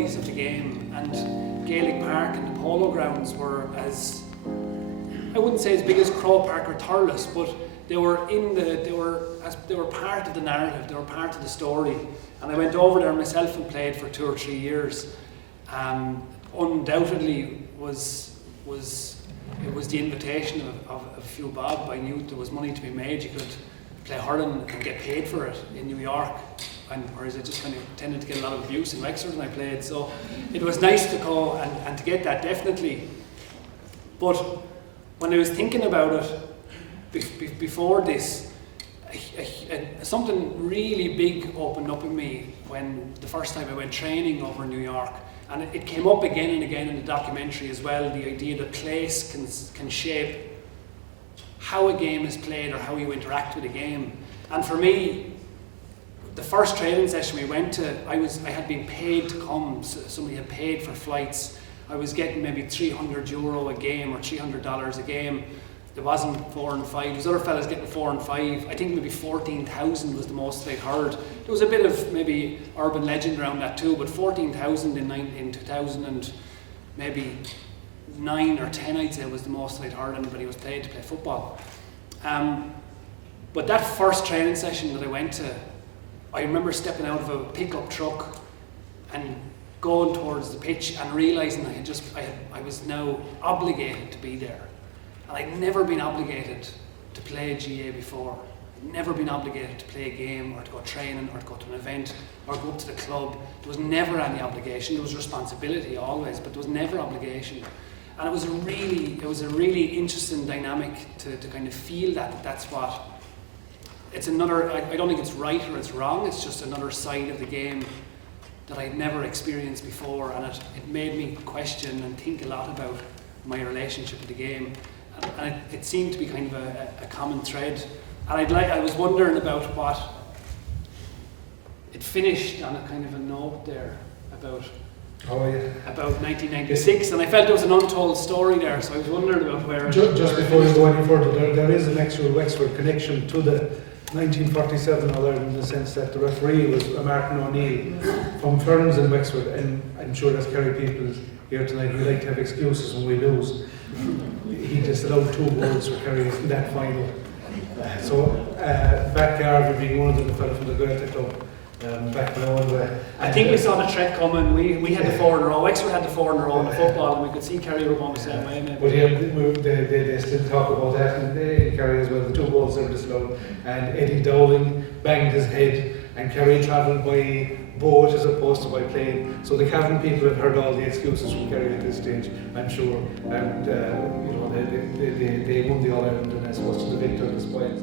realities of the game, and Gaelic Park and the polo grounds were as, I wouldn't say as big as Croke Park or Thurles, but they were part of the narrative, they were part of the story. And I went over there myself and played for 2 or 3 years. Undoubtedly it was the invitation of a few bob. I knew there was money to be made. You could play hurling and get paid for it in New York, whereas I just kind of tended to get a lot of abuse in Wexford when I played. So it was nice to go and to get that, definitely. But when I was thinking about it before this, something really big opened up in me when the first time I went training over in New York. And it came up again and again in the documentary as well, the idea that place can shape how a game is played or how you interact with a game. And for me, the first training session we went to, I had been paid to come, somebody had paid for flights. I was getting maybe €300 a game or $300 a game. It wasn't 4 and 5. There was other fellas getting 4 and 5. I think maybe 14,000 was the most I'd heard. There was a bit of maybe urban legend around that too, but 14,000 in 2000 and maybe 9 or 10, I'd say, was the most I'd heard anybody was paid to play football. But that first training session that I went to, I remember stepping out of a pickup truck and going towards the pitch and realising I was now obligated to be there. And I'd never been obligated to play GA before. I'd never been obligated to play a game or to go training or to go to an event or go up to the club. There was never any obligation. There was responsibility always, but there was never obligation. And it was a really interesting dynamic to kind of feel that's what. It's another, I don't think it's right or it's wrong, it's just another side of the game that I'd never experienced before, and it made me question and think a lot about my relationship with the game. And it seemed to be kind of a common thread. And I was wondering about what it finished on a kind of a note there about 1996, and I felt there was an untold story there, so I was wondering about where. Just before you go any further, there is an actual Wexford connection to the 1947 All-Ireland, in the sense that the referee was Martin O'Neill from Ferns in Wexford, and I'm sure that's Kerry people here tonight. We like to have excuses when we lose. He just allowed 2 goals for Kerry in that final. So back Garvey being one of them, the fellow from the Gaelta club, back my own way. I think we saw the threat coming. We had the 4 in a row. Wexford had the 4 in a row in the football, and we could see Kerry were going the same way. Maybe. But yeah, they still talk about that, and they Kerry as well. The 2 goals they were disallowed, and Eddie Dowling banged his head, and Kerry travelled by boat as opposed to by plane. So the Cavan people have heard all the excuses from Kerry at this stage, I'm sure, and they won the All-Ireland, and I suppose to the victor, the spoils.